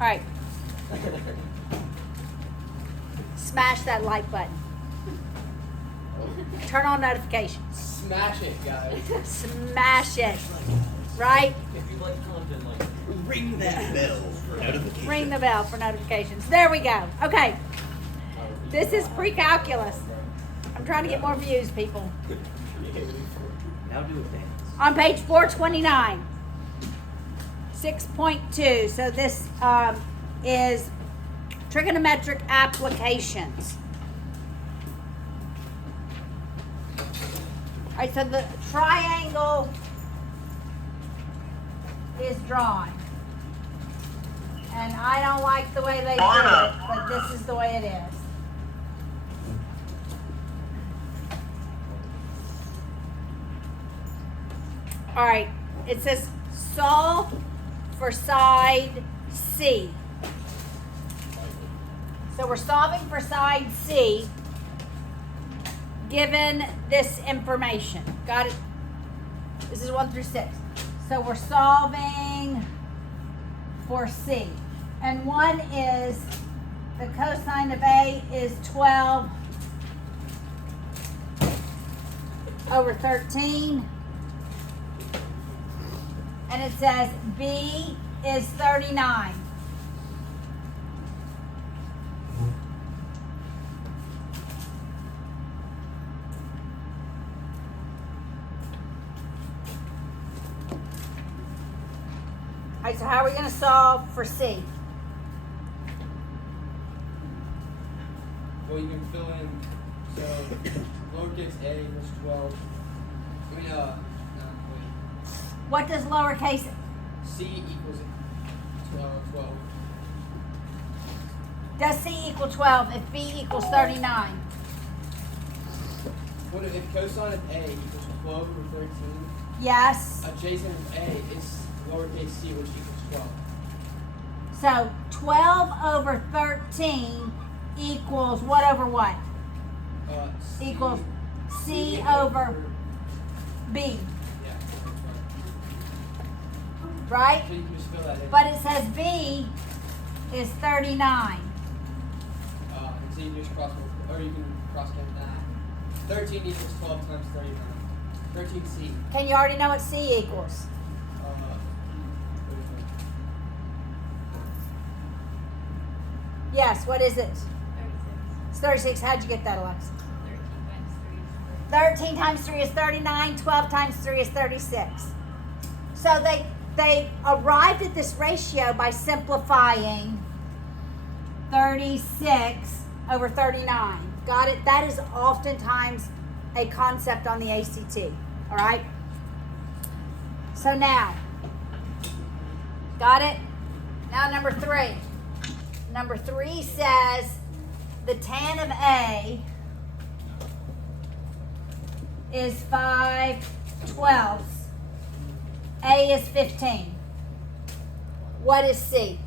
All right. Smash that like button. Turn on notifications. Smash it, guys. Smash it. Right? If you like content like Ring that bell for notifications. Ring the bell for notifications. There we go. Okay. This is Precalculus. I'm trying to get more views, people. Now do a dance. On page 429, 6.2. So this is trigonometric applications. All right, so the triangle is drawn. And I don't like the way they do it, but this is the way it is. All right, it says solve for side C. So we're solving for side C given this information. Got it? This is 1 through 6. So we're solving for C. And 1 is the cosine of A is 12 over 13. And it says B is 39. All right, so how are we going to solve for C? Well, you can fill in, so lowercase a equals 12. I mean, wait. What does lowercase C equals 12. does C equal 12 if B equals 39? What if cosine of a equals 12 over 13? Yes. Adjacent of a is lowercase c, which equals 12. So 12 over 13 equals what over what? C Equals C over B, Yeah, right? that's right. So you can just fill that in. But it says B is 39. So you can just cross, or you can cross count that. 13 equals 12 times 39. 13c. Can you already know what C equals? Yes, what is it? 36. It's 36. How'd you get that, Alexa? 13 times 3 is 13 times 3 is 39. 12 times 3 is 36. So they arrived at this ratio by simplifying 36 over 39. Got it? That is oftentimes a concept on the ACT. All right? So now, got it? Now number 3. Number 3 says the tan of A is 5/12. A is 15. What is C?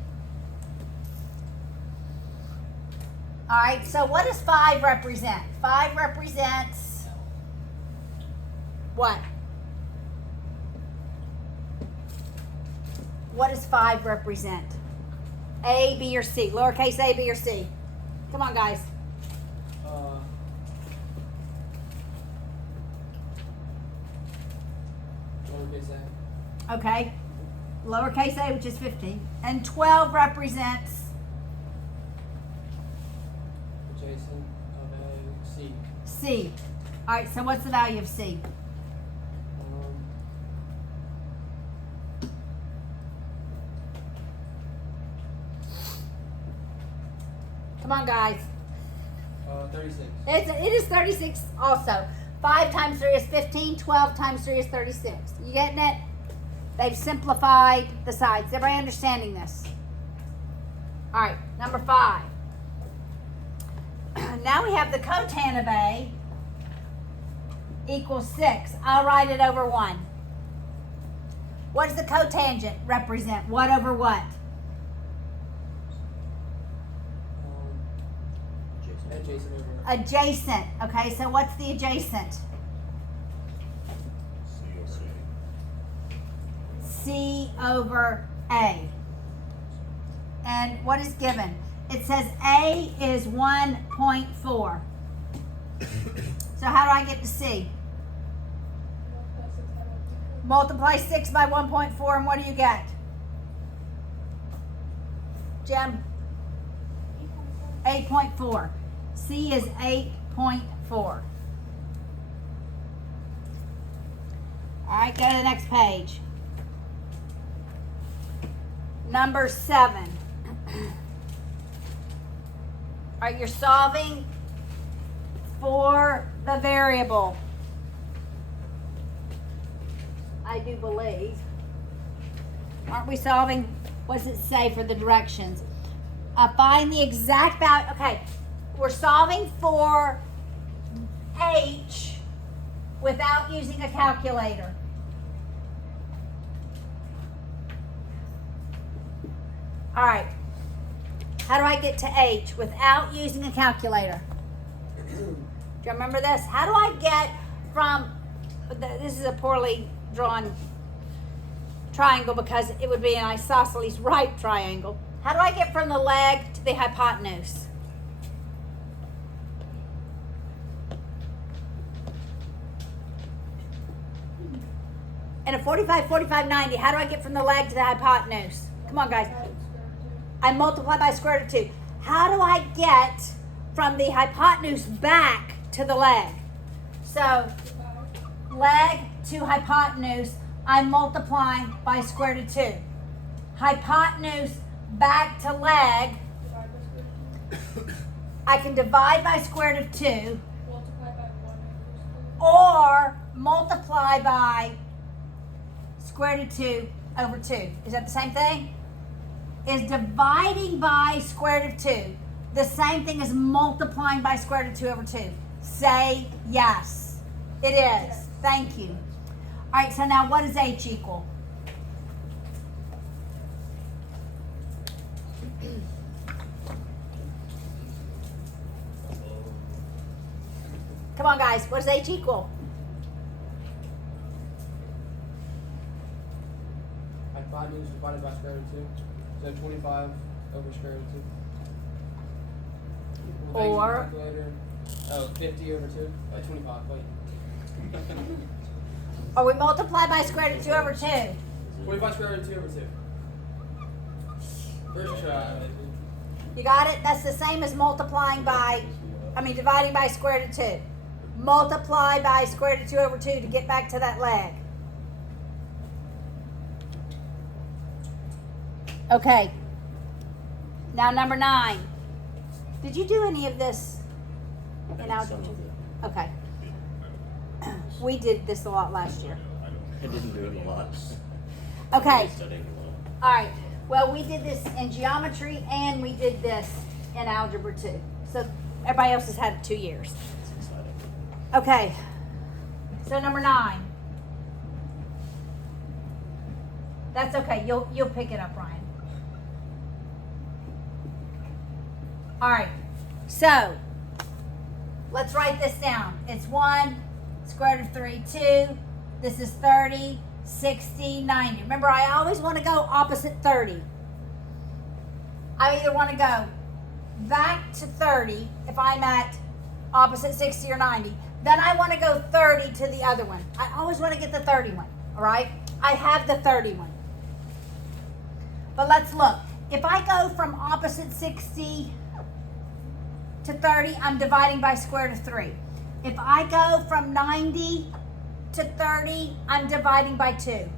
All right, so what does 5 represent? 5 represents what? What does 5 represent? A, B, or C? Lowercase a, B, or C? Come on, guys. Lowercase a. Okay. Lowercase a, which is 15. And 12 represents Adjacent of a c. C. All right, so what's the value of C? Come on, guys. 36. It is 36 also. 5 times 3 is 15. 12 times 3 is 36. You getting it? They've simplified the sides. Everybody understanding this? All right, number 5. Now we have the cotan of A equals 6. I'll write it over 1. What does the cotangent represent? What over what? Adjacent over. Adjacent. Okay, so what's the adjacent? C over A. And And what is given? It says A is 1.4. So how do I get to C? Multiply 6 by 1.4, and what do you get? Jim? 8.4. C is 8.4. All right, go to the next page. Number 7. All right, you're solving for the variable. I do believe. Aren't we solving? What does it say for the directions? Find the exact value. Okay, we're solving for H without using a calculator. All right. How do I get to H without using a calculator? Do you remember this? How do I get from, this is a poorly drawn triangle because it would be an isosceles right triangle. How do I get from the leg to the hypotenuse? And a 45, 45, 90, how do I get from the leg to the hypotenuse? Come on, guys. I multiply by square root of 2. How do I get from the hypotenuse back to the leg? So, leg to hypotenuse, I'm multiplying by square root of 2. Hypotenuse back to leg, I can divide by square root of 2, or multiply by square root of 2 over 2. Is that the same thing? Is dividing by square root of 2 the same thing as multiplying by square root of 2 over 2? Say yes. It is. Yes. Thank you. All right, so now what does H equal? Come on, guys. What does H equal? Hypotenuse divided by square root of 2. So 25 over square root of 2. Or? Oh, 50 over 2. 25, wait. Or we multiply by square root of 2 over 2. 25 square root of 2 over 2. First try. You got it? That's the same as dividing by square root of 2. Multiply by square root of 2 over 2 to get back to that leg. Okay. Now number 9. Did you do any of this in algebra? Okay. We did this a lot last year. I didn't do it a lot. Okay. Studying a lot. All right. Well, we did this in geometry and we did this in algebra too. So everybody else has had it 2 years. It's exciting. Okay. So number 9. That's okay. You'll pick it up, Ryan. All right. So let's write this down. It's 1 square root of 3, 2. This is 30, 60, 90. Remember, I always want to go opposite 30. I either want to go back to 30 if I'm at opposite 60 or 90. Then I want to go 30 to the other one. I always want to get the 30 one, all right? I have the 30 one. But let's look. If I go from opposite 60 to 30, I'm dividing by square root of 3. If I go from 90 to 30, I'm dividing by 2.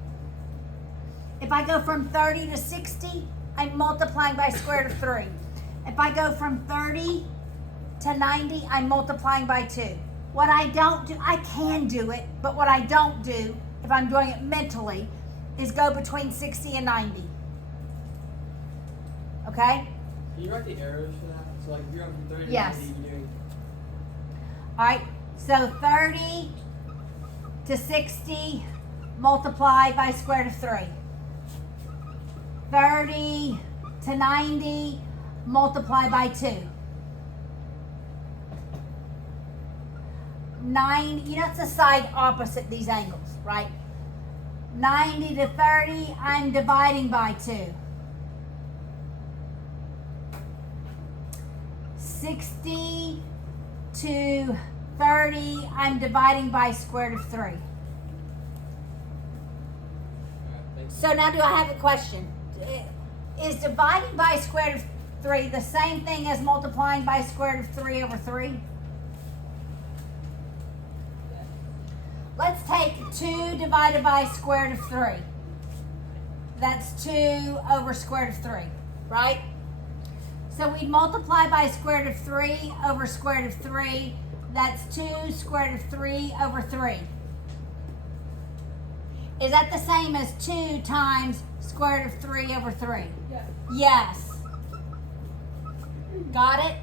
If I go from 30 to 60, I'm multiplying by square root of 3. If I go from 30 to 90, I'm multiplying by 2. What I don't do, I can do it, but what I don't do, if I'm doing it mentally, is go between 60 and 90. Okay? Can you write the arrows for that? So like if you're going from 30 Yes. to 90, you're doing... Alright, so 30 to 60 multiplied by square root of 3. 30 to 90 multiplied by 2. 9, you know it's a side opposite these angles, right? 90 to 30, I'm dividing by 2. 60 to 30, I'm dividing by square root of 3. So now do I have a question? Is dividing by square root of 3 the same thing as multiplying by square root of 3 over 3? Let's take 2 divided by square root of 3. That's 2 over square root of 3, right? So we'd multiply by square root of 3 over square root of 3. That's 2 square root of 3 over 3. Is that the same as 2 times square root of 3 over 3? Yeah. Yes. Got it?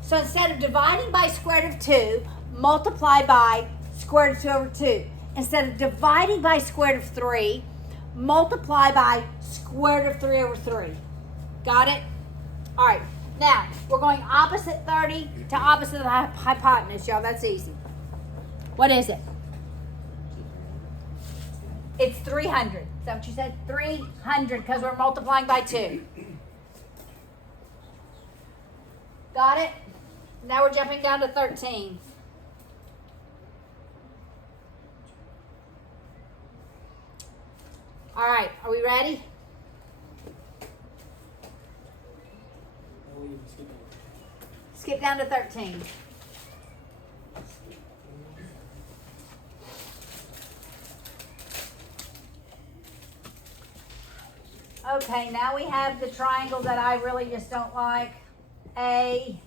So instead of dividing by square root of 2, multiply by square root of 2 over 2. Instead of dividing by square root of 3, multiply by square root of 3 over 3. Got it? All right. Now, we're going opposite 30 to opposite of the hypotenuse, y'all. That's easy. What is it? It's 300. Is that what you said? 300, because we're multiplying by 2. Got it? Now we're jumping down to 13. All right, are we ready? Skip down to 13. Okay, now we have the triangle that I really just don't like. A,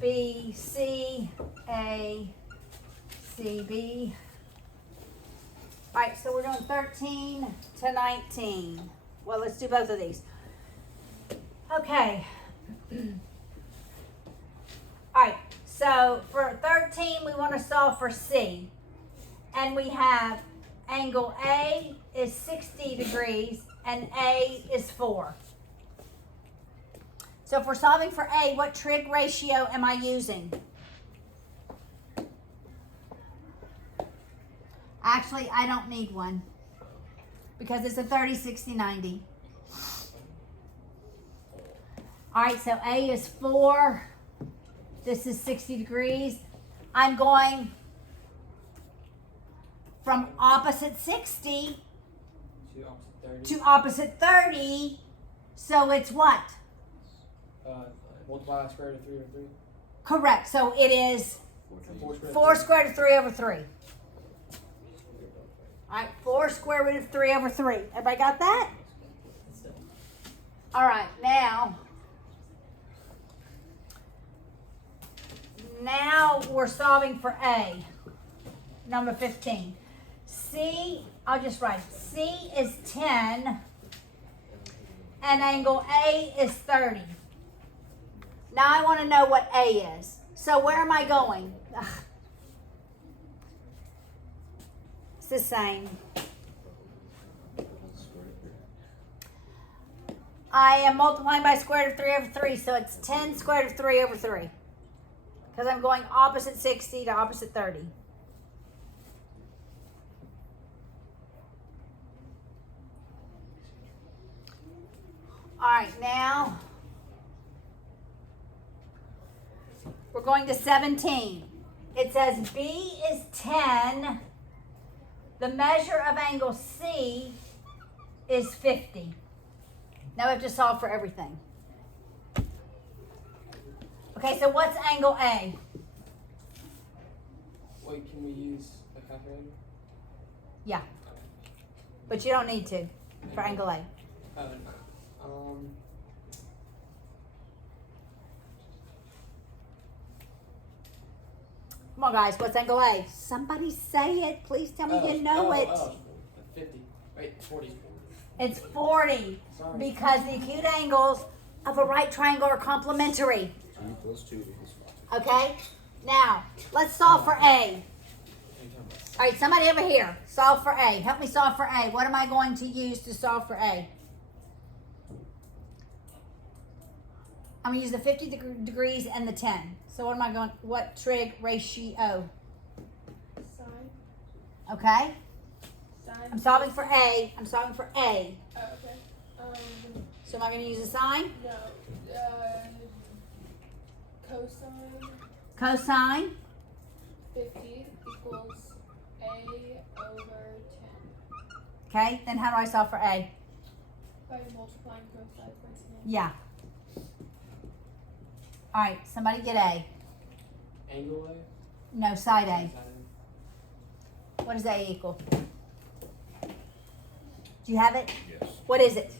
B, C, A, C, B. All right, so we're doing 13 to 19. Well, let's do both of these. Okay. All right, so for 13, we want to solve for C. And we have angle A is 60 degrees and A is 4. So if we're solving for A, what trig ratio am I using? Actually, I don't need one because it's a 30, 60, 90. All right, so A is 4. This is 60 degrees. I'm going from opposite 60 to opposite 30. So it's what? Multiply by square root of 3 over 3. Correct. So it is 4 square root of 3 over 3. All right, 4 square root of 3 over 3. Everybody got that? All right, now we're solving for A, number 15. C, I'll just write, C is 10, and angle A is 30. Now I want to know what A is. So where am I going? Ugh. It's the same. I am multiplying by square root of 3 over 3, so it's 10 square root of 3 over 3. Because I'm going opposite 60 to opposite 30. All right, now we're going to 17. It says B is 10. The measure of angle C is 50. Now we have to solve for everything. Okay, so what's angle A? Wait, can we use a calculator? Yeah, but you don't need to for angle A. Come on, guys, what's angle A? Somebody say it. Please tell me you know it. 50. Wait, 40. It's 40. Sorry. Because the acute angles of a right triangle are complementary. 2 plus 2 equals 5. Okay? Now, let's solve for A. All right, somebody over here, solve for A. Help me solve for A. What am I going to use to solve for A? I'm going to use the 50 degrees and the 10. So what trig ratio? Sine. Okay? Sine. I'm solving for A. I'm solving for A. Oh, okay. So am I going to use a sign? No. Cosine Cosine. 50 equals A over 10. Okay, then how do I solve for A? By multiplying both sides by 10. Yeah. All right, somebody get A. Angle A? No, side A. Side What does A equal? Do you have it? Yes. What is it?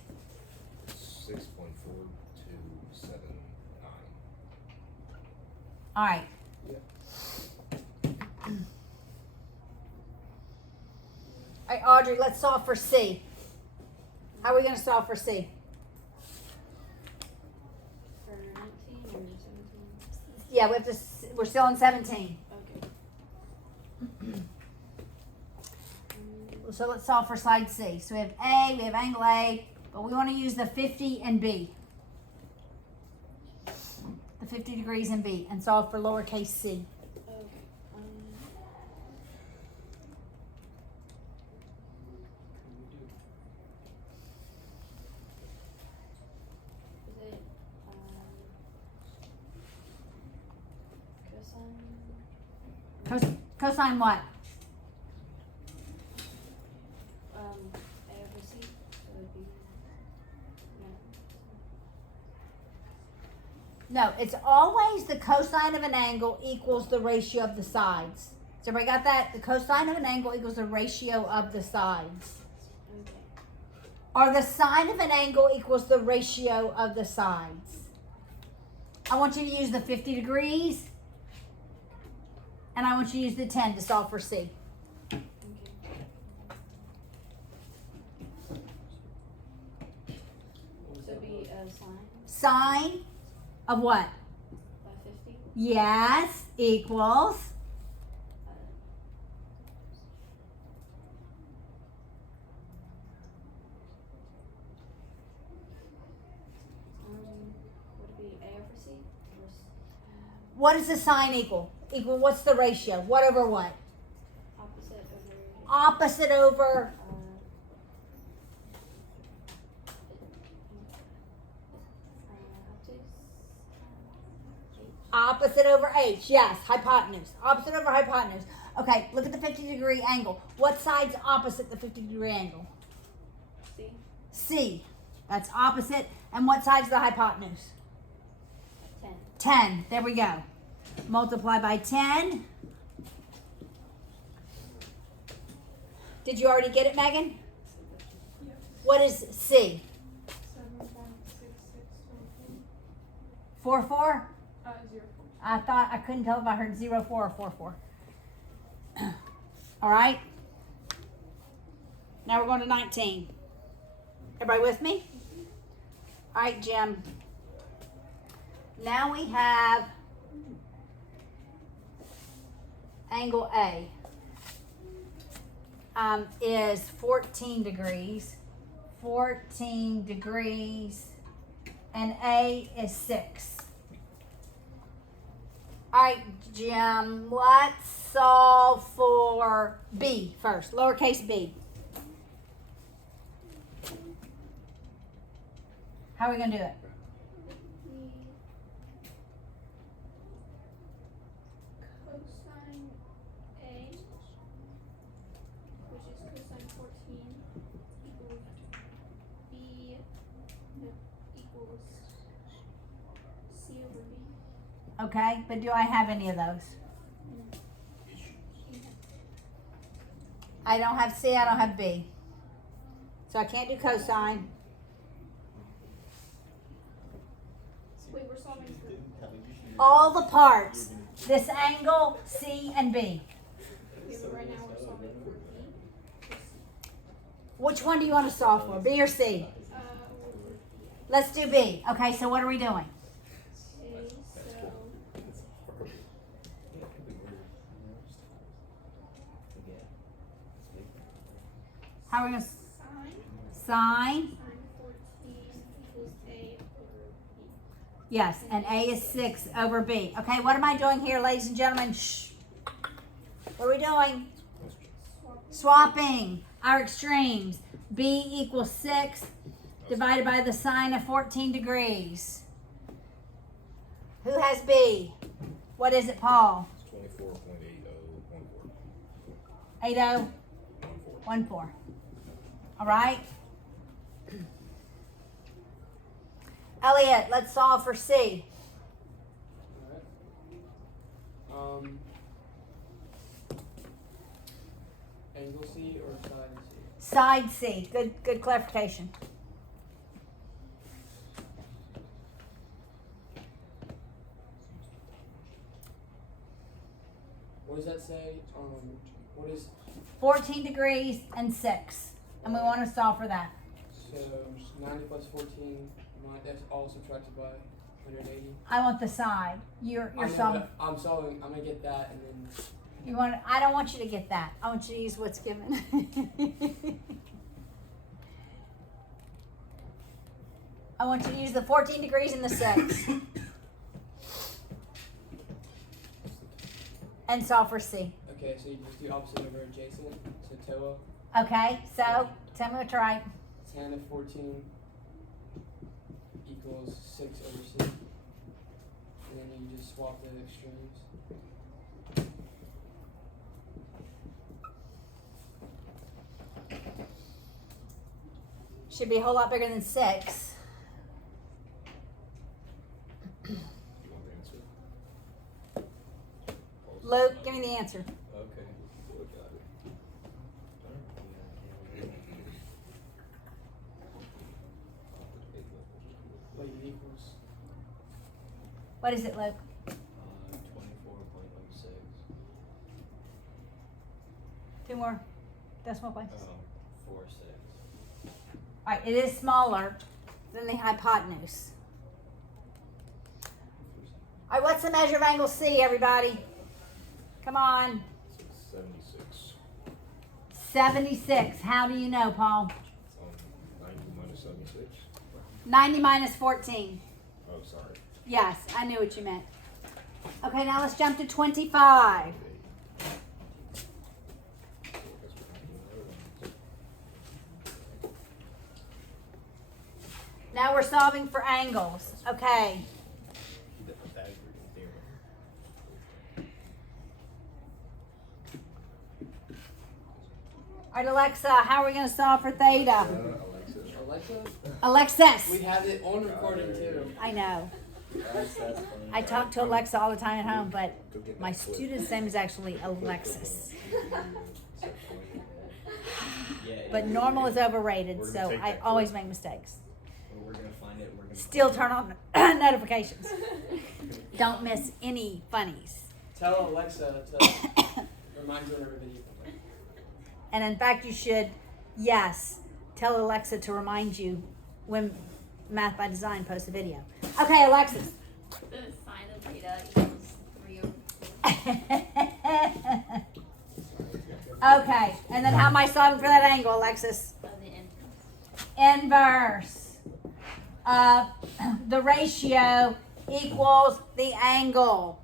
6.4279. All right. All right, Audrey, let's solve for C. How are we going to solve for C? For 19 or 17? Yeah, we have to. We're still on 17. Okay. So let's solve for side C. So we have A, we have angle A, but we want to use the 50 and B. The 50 degrees in B and solve for lowercase c. Okay. Is it cosine? Cosine what? A over C? So it would be No, it's always the cosine of an angle equals the ratio of the sides. So everybody got that? The cosine of an angle equals the ratio of the sides. okay. Or the sine of an angle equals the ratio of the sides. I want you to use the 50 degrees. And I want you to use the 10 to solve for C. Okay. So it'd be a sine Sine of what? by 50? Yes, equals. Would it be A over C? Or What does the sine equal? Equal what's the ratio? What over what? opposite over Opposite over. Opposite over h. Yes, hypotenuse. Opposite over hypotenuse. Okay, look at the 50 degree angle. What side's opposite the 50 degree angle? C? C. That's opposite. And what side's the hypotenuse? 10. 10. There we go. Multiply by 10. Did you already get it, Megan? Yes. What is C? 7.6614. 4-4? 0. I thought, I couldn't tell if I heard 0-4 or 4-4. All right. Now we're going to 19. Everybody with me? All right, Jim. Now we have angle A is 14 degrees. 14 degrees. And A is 6. All right, Jim, let's solve for B first, lowercase b. How are we going to do it? Cosine A, which is cosine 14, equals B equals C over B. Okay, but do I have any of those? I don't have C, I don't have B. So I can't do cosine. Wait, we're solving for All the parts, this angle, C and B. yeah, but right now we're solving for B. Which one do you want to solve for, B or C? Let's do B. Okay, so what are we doing? A, so How are we going to sine sine? 14 equals A over B. Yes, and A is 6 over B. Okay, what am I doing here, ladies and gentlemen? Shh. What are we doing? Swapping our extremes. B equals 6 divided by the sine of 14 degrees. Who has B? What is it, Paul? It's 24.8014. 8014. All right. Elliot, let's solve for C. Alright. Angle C or side C? Side C. Good clarification. What does that say? What is 14 degrees and 6. And we want to solve for that. so 90 plus 14? That's all subtracted by 180. I want the side. You're solving. I'm solving. I'm gonna get that and then. You want? I don't want you to get that. I want you to use what's given. I want you to use the 14 degrees and the 6. And solve for C. Okay, so you just do opposite over adjacent. So TOA. Okay, so tell me what to write. Tan of 14 equals 6 over C. And then you just swap the extremes. Should be a whole lot bigger than 6. You want the answer? Luke, give me the answer. Okay. Look at it. Wait, it equals. What is it, Luke? 24.06. 2 more decimal places. 46. All right, it is smaller than the hypotenuse. All right, what's the measure of angle C, everybody? Come on. 76. 76. How do you know, Paul? 90 minus 76. 90 minus 14. Oh, sorry. Yes, I knew what you meant. Okay, now let's jump to 25. Now we're solving for angles. Okay. All right, Alexa, how are we going to solve for theta? Alexa? Alexis. We have it on recording too. I know. I talk to Alexa all the time at home, but my student's name is actually Alexis. But normal is overrated, so I always make mistakes. We're gonna find it. Still turn on notifications. Don't miss any funnies. Tell Alexa to remind you whenever video comes out. And in fact, you should, yes, tell Alexa to remind you when Math by Design posts a video. Okay, Alexis. The sine of theta equals 3 over Okay, and then how am I solving for that angle, Alexis? the inverse. Inverse of the ratio equals the angle.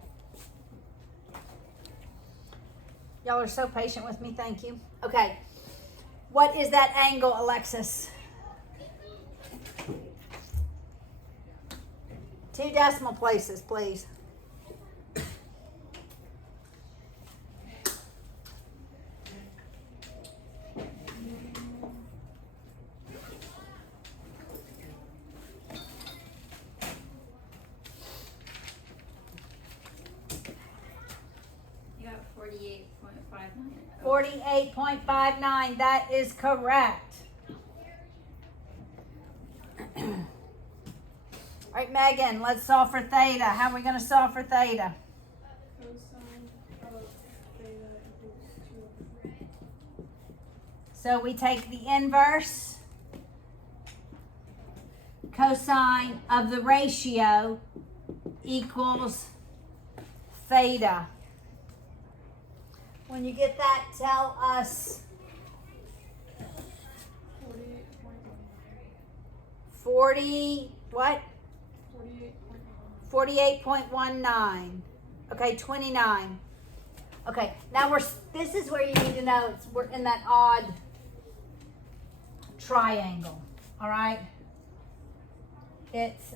Y'all are so patient with me, thank you. Okay, what is that angle, Alexis? 2 decimal places, please. You got 48.59. 48.59, that is correct. All right, Megan, let's solve for theta. How are we going to solve for theta? Cosine of theta equals 2 over 3. So we take the inverse cosine of the ratio equals theta. When you get that, tell us 48.19. 40, what? 48.19. 48.19. Okay, 29. Okay, now this is where you need to know we're in that odd triangle. All right? It's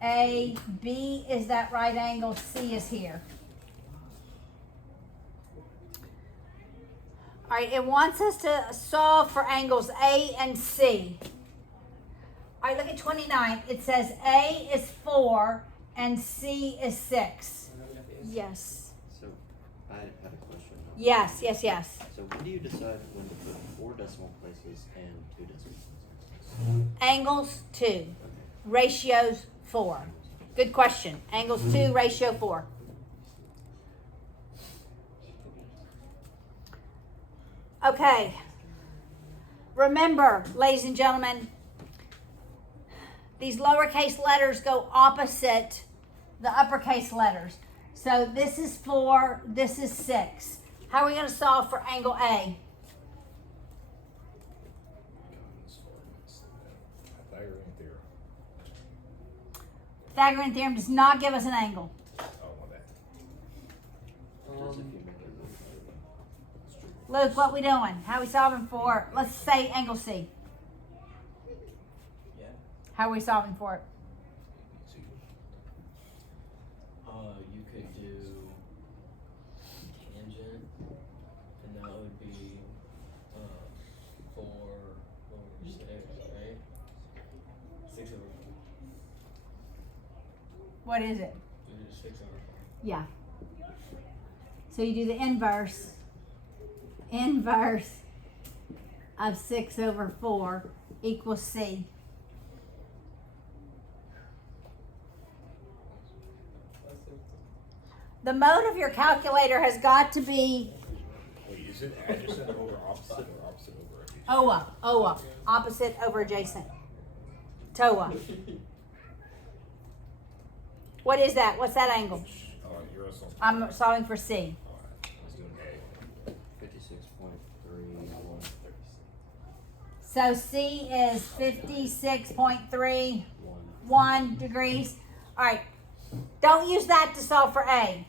A, B is that right angle, C is here. All right, it wants us to solve for angles A and C. All right, look at 29. It says A is 4 and C is 6. Yes. So, I had a question. Yes. So, when do you decide when to put 4 decimal places and 2 decimal places? Angles 2, Okay. ratios 4. Good question. Angles 2, ratio 4. Okay. Remember, ladies and gentlemen, these lowercase letters go opposite the uppercase letters. So this is 4, this is 6. How are we going to solve for angle A? Pythagorean theorem. Pythagorean theorem does not give us an angle. Oh, my bad. Just if you make it look Luke, what we doing? How are we solving for, let's say, angle C? Yeah. How are we solving for it? You could do tangent, and that would be 4 over 6, right? 6 over 4. What is it? You do 6 over 4. Yeah. So you do the inverse of 6 over 4 equals C. The mode of your calculator has got to be Wait, is it adjacent over opposite or opposite over adjacent? OA, opposite over adjacent. TOA. What is that? What's that angle? You're also. I'm solving for C. Alright, let's do an A. 56.31. So C is 56.31 degrees. All right, don't use that to solve for A.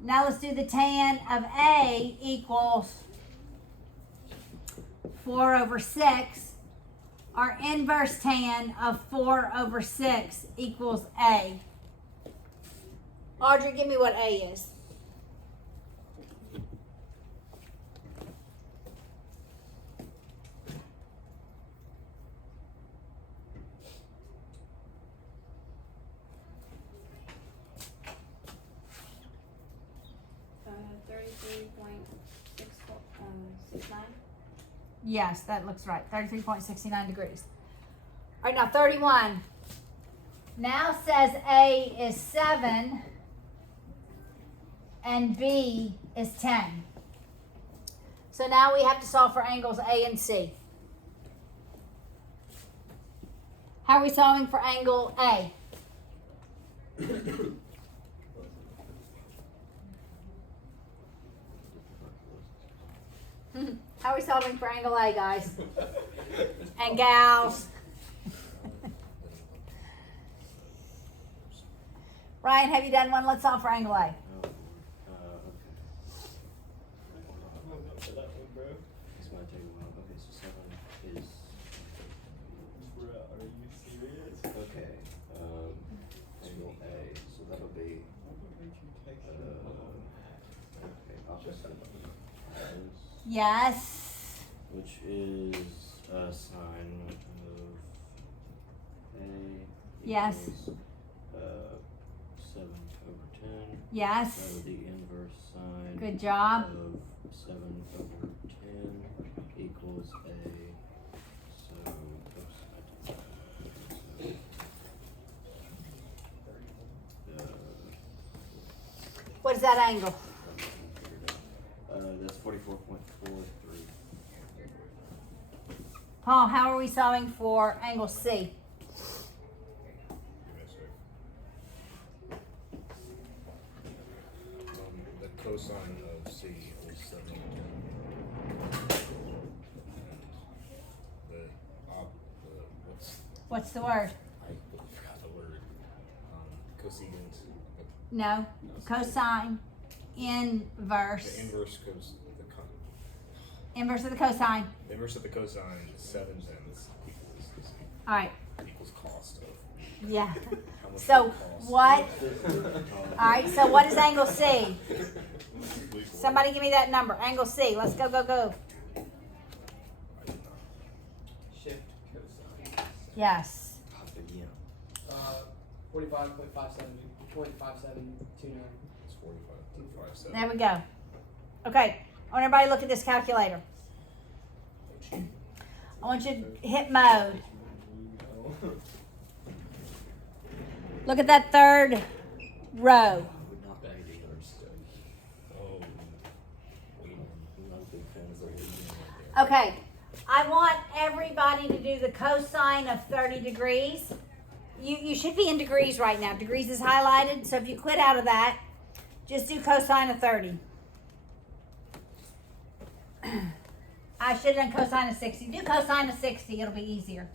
Now let's do the tan of A equals 4 over 6. Our inverse tan of 4 over 6 equals A. Audrey, give me what A is. Uh, 33.69. Yes, that looks right. 33.69 degrees. All right, now 31. Now says A is 7 and B is 10. So now we have to solve for angles A and C. How are we solving for angle A? How are we solving for angle A, guys? And gals? Ryan, have you done one? Let's solve for angle A. Oh, okay. This might take a while. Okay, so 7 is. Bro, are you serious? Okay. Angle A. So that'll be. Okay, opposite. Yes. Which is sine of A. Yes. Equals, 7 over 10. Yes. So the inverse sine. Good job. Of 7 over 10 equals A. So, oops, I did that. What is that angle? That's 44.43. Paul, how are we solving for angle C? Give me a sec. The cosine of C equals 7 over 10. What's the word? I forgot the word. Cosecant. No. Cosine inverse. The inverse goes Inverse of the cosine. the inverse of the cosine is 7 tenths equals All right. equals cost of. Yeah. How much So would it cost? what? All right. So what is angle C? Somebody give me that number. Angle C. Let's go, go, go. Shift cosine. Yes. Yeah. 45.5729. It's 45.57. There we go. Okay. I want everybody to look at this calculator. I want you to hit mode. Look at that third row. Would not be the Oh. I'm not a big fan of the leading. Okay. I want everybody to do the cosine of 30 degrees. You should be in degrees right now. Degrees is highlighted, so if you quit out of that, just do cosine of 30. I should have done cosine of 60. Do cosine of 60. It'll be easier.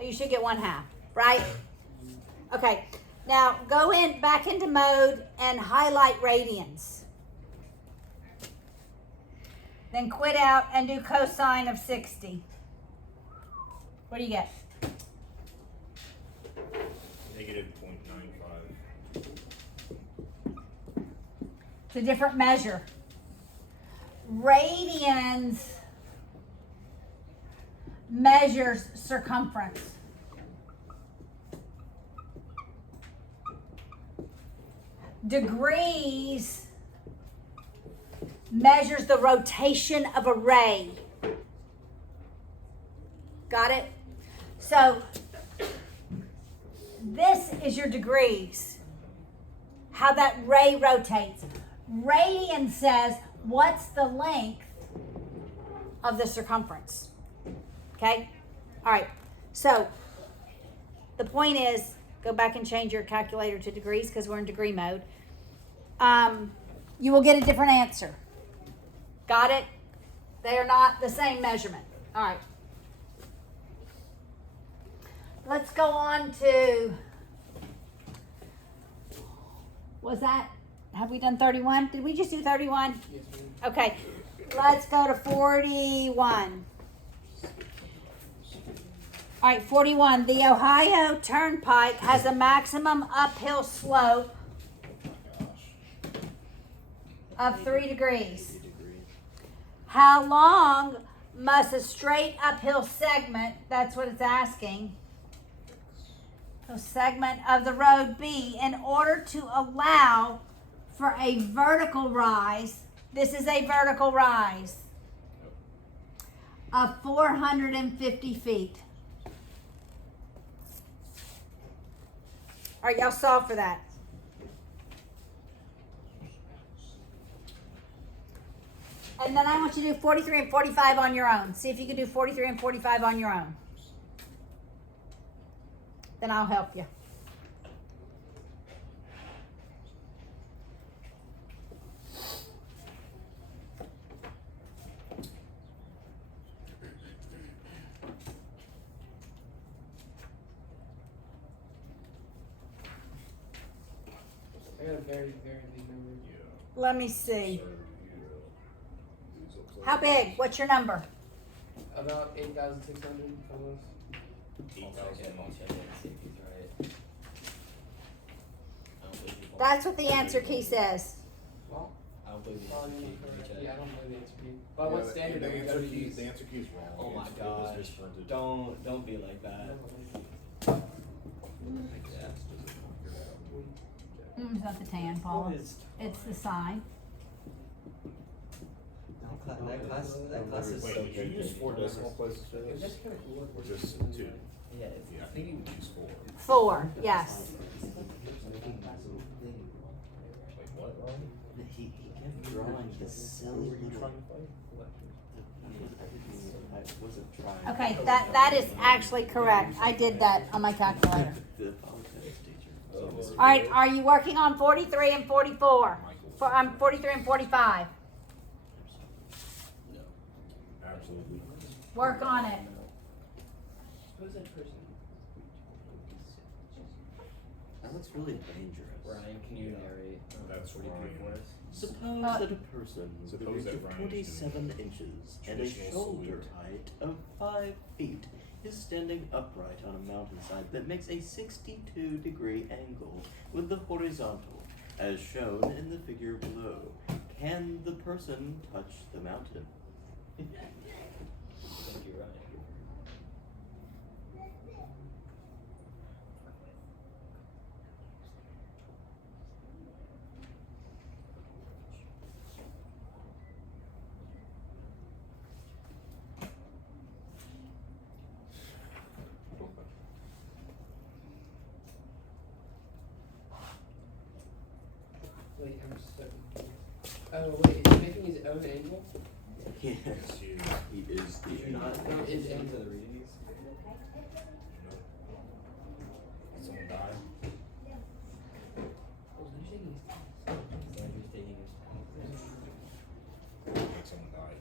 Oh, you should get 1/2, right? Okay. Now go back into mode and highlight radians. Then quit out and do cosine of 60. What do you get? Negative 0.95. It's a different measure. Radians measures circumference. Degrees measures the rotation of a ray. Got it? So this is your degrees. How that ray rotates. Radian says what's the length of the circumference. Okay? All right. So the point is, go back and change your calculator to degrees because we're in degree mode. You will get a different answer. Got it? They are not the same measurement. All right. Let's go on to, was that, have we done 31? Did we just do 31? Yes, ma'am. Okay, let's go to 41. All right, 41. The Ohio Turnpike has a maximum uphill slope of 3 degrees. How long must a straight uphill segment, that's what it's asking, a segment of the road be in order to allow for a vertical rise? This is a vertical rise of 450 feet. All right, y'all solve for that. And then I want you to do 43 and 45 on your own. See if you can do 43 and 45 on your own. Then I'll help you. I got a very, very big number. Let me see. So, How big? What's your number? About 8,600 almost. 8,000 months. That's what the answer key says. Well, I don't believe probably it's not a correct. check. Yeah, I don't know the answer key. But what standard are we going to use? The answer key is wrong. Oh my It was gosh. misprinted. Don't be like that. It's not the tan, Paula. It's the sign. That class is Wait, so did good. you use 4 decimal places for It's this? just kind of cool. Or just 2? Yeah, it's, Yeah, I think you would use 4. 4, yes. Wait, what, Ryan? He kept drawing this silly little. I wasn't trying. Okay, that is actually correct. I did that on my calculator. The politics teacher. All right, are you working on 43 and 44? I'm 43 and 45. Absolutely. Work on it. Who's that person? Now that's really dangerous. Ryan, can you narrate That's 43 Ryan. for us? Suppose Uh, that a person with a Suppose waist that of Ryan is 27 inches and a traditional shoulder salute. height of 5 feet is standing upright on a mountainside that makes a 62-degree angle with the horizontal, as shown in the figure below. Can the person touch the mountain? Thank you, Ryan. Wait, I'm so. Oh wait, is he making his own angle? Yes, Yes, he is the Did you not No, pay it's attention to the readings? Did someone die? Oh, he's taking his test. Andrew's taking his test. Like someone died.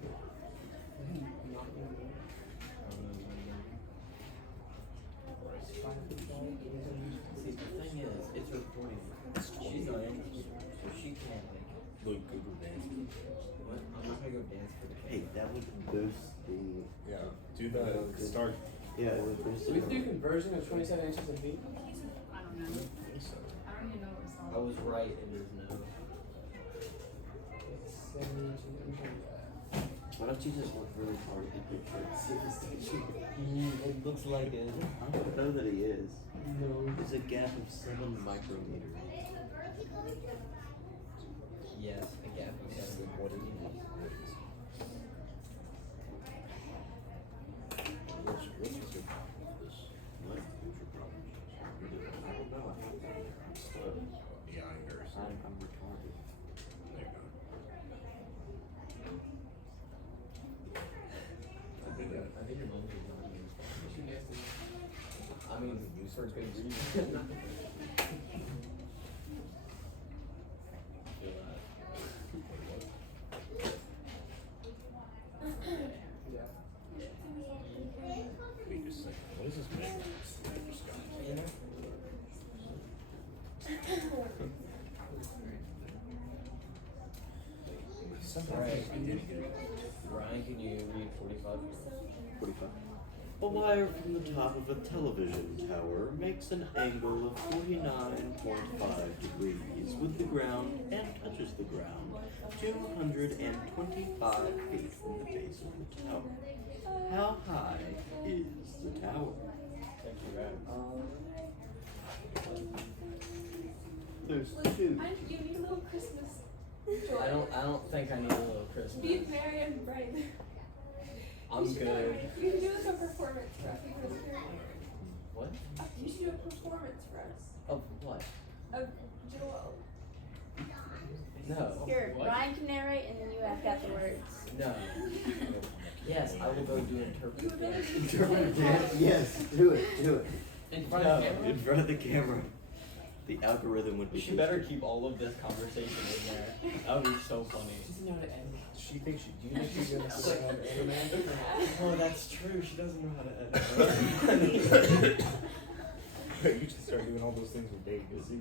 Not even. See, the thing is, it's recording. She's not in here, so she can't, like, Look, Google dance. what? I'm not gonna go dance for the Hey, kid. that would boost the. Yeah. Do the start. Yeah, it would boost Do we the. do conversion of 27 inches of feet? I don't know. I think so. I don't even know what it's I was right, and there's no. It's 70 inches. Why don't you just look really hard at the picture? It looks like it. I don't know that he is. No. There's a gap of 7 micrometers. Yes, a gap of 7 What is meters. What's your problem with this? What? What's your problem? I don't know. I'm slow. Yeah, I'm very sorry. I'm retarded. There you go. I think your mom's is not even. She nasty. I mean, for a good reason. Feel that. Yeah. Wait just a second. What is this measurement? Alright. I didn't get it. Ryan, can you read 45? 45. A wire from the top of a television tower makes an angle of 49.5 degrees with the ground and touches the ground 225 feet from the base of the tower. How high is the tower? Thank you, Ryan. There's 2. You need a little Christmas joy. I don't think I need a little Christmas. Be merry and bright. I'm You should good. You can do like a performance for us because you're. What? You should do a performance for us Of what? of Joel. No. Here, What? Ryan can narrate and then you act out the words. No. Yes, I will go do interpretive dance. Interpretive dance? Yes, do it, do it. In front of the camera? In front of the camera. The algorithm would be. She better keep all of this conversation in there. That would be so funny. She doesn't know how to edit. She thinks she. Do you think she's gonna sit on anime? Oh, that's true. She doesn't know how to edit. You should start doing all those things with Dave. Is he?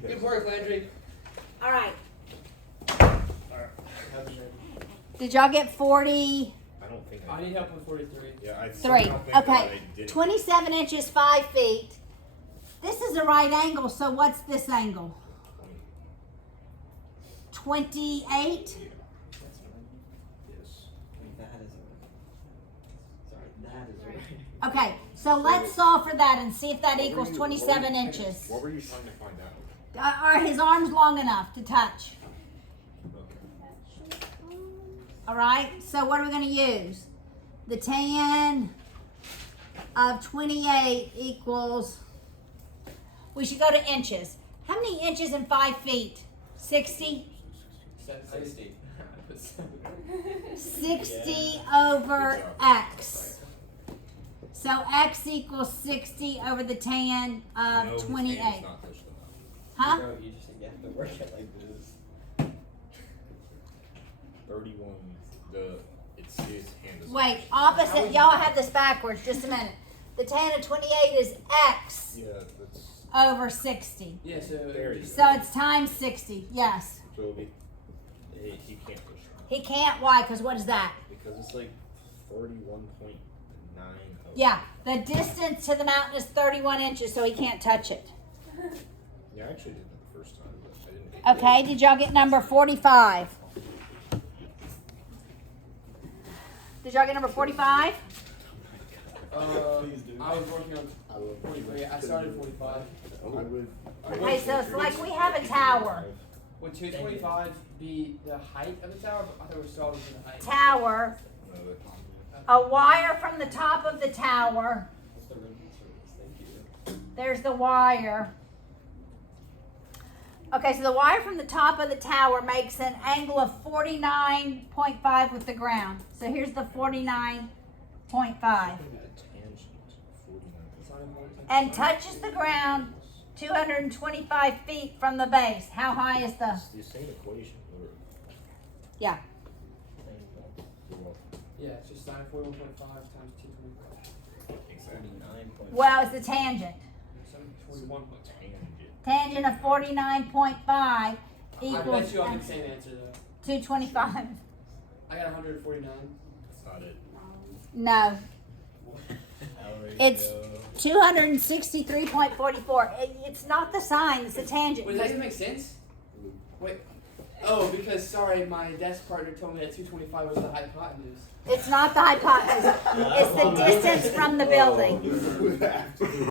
Good work, Landry. All right. How's it? Did y'all get 40? I don't think I need help with 43. Yeah, I 3. somehow think that Okay. I didn't. 27 inches, 5 feet. This is a right angle, so what's this angle? 28? That's right. Yes. That is right. Sorry, that is right. Okay, so let's solve for that and see if that What were equals you- 27 what were you- inches. What were you trying to find out? Are his arms long enough to touch? All right, so what are we going to use? The tan of 28 equals, we should go to inches. How many inches in 5 feet? 60? 60. 60 over x. So x equals 60 over the tan of No, his hand 28. is not touched enough. Huh? Bro, you just have to work it like this. 31. His hand is. Wait, opposite. Y'all had this backwards. Just a minute. The tan of 28 is x Yeah, that's. over 60. Yeah, so. There you go. So it's times 60. Yes. So it'll be. He can't push it He can't. Why? Because what is that? because it's like 31 point Yeah, the distance to the mountain is 31 inches, so he can't touch it. Yeah, I actually did that the first time, but I didn't get Okay, did y'all get number 45? Did y'all get number 45? Please do. I was working on I love 43. I started 45. I would. Okay, so it's like we have a tower. Would 225 be the height of the tower? I thought we started with the height. Tower, a wire from the top of the tower. Thank you. There's the wire. Okay, so the wire from the top of the tower makes an angle of 49.5 with the ground. So here's the 49.5. And touches the ground 225 feet from the base. How high is the... It's the same equation. Yeah. Yeah, it's just sine 41.5 times 225. Well, it's the tangent. 41.5. Tangent of 49.5 I equals bet you I get the same answer though. 225. I got 149. That's not it. No. It's 263.44. It's not the sine, it's the tangent. Wait, does that even make sense? Wait. Oh, because sorry, my desk partner told me that 225 was the hypotenuse. It's not the hypotenuse. It's the distance from the building.